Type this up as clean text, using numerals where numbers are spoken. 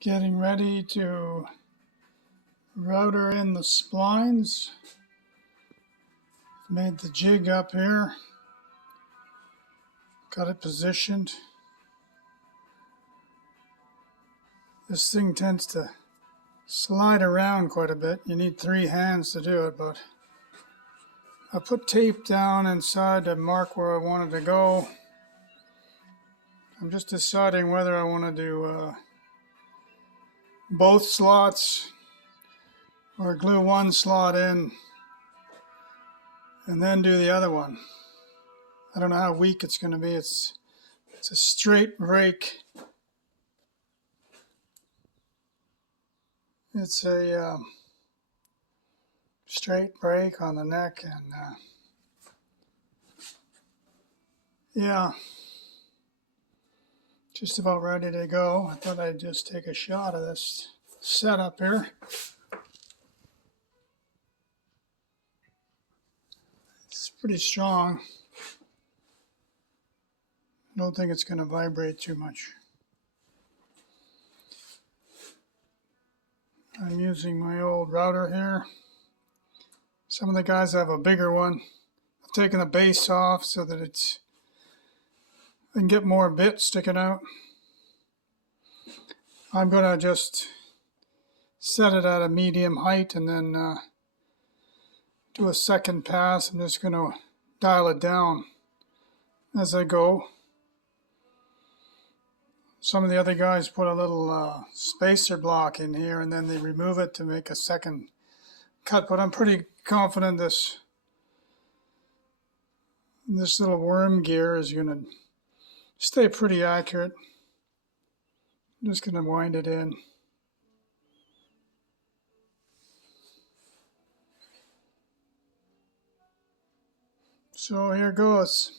Getting ready to router in the splines. Made the jig up here. Got it positioned. This thing tends to slide around quite a bit. You need 3 hands to do it, but I put tape down inside to mark where I wanted to go. I'm just deciding whether I want to do both slots or glue one slot in and then do the other one. I don't know how weak it's going to be. It's a straight break. It's a straight break on the neck, and yeah, just about ready to go. I thought I'd just take a shot of this setup here. It's pretty strong. I don't think it's going to vibrate too much. I'm using my old router here. Some of the guys have a bigger one. I've taken the base off so that I can get more bits sticking out. I'm going to just set it at a medium height and then do a second pass. I'm just going to dial it down as I go. Some of the other guys put a little spacer block in here and then they remove it to make a second cut, but I'm pretty confident this little worm gear is going to stay pretty accurate. I'm just going to wind it in. So here goes.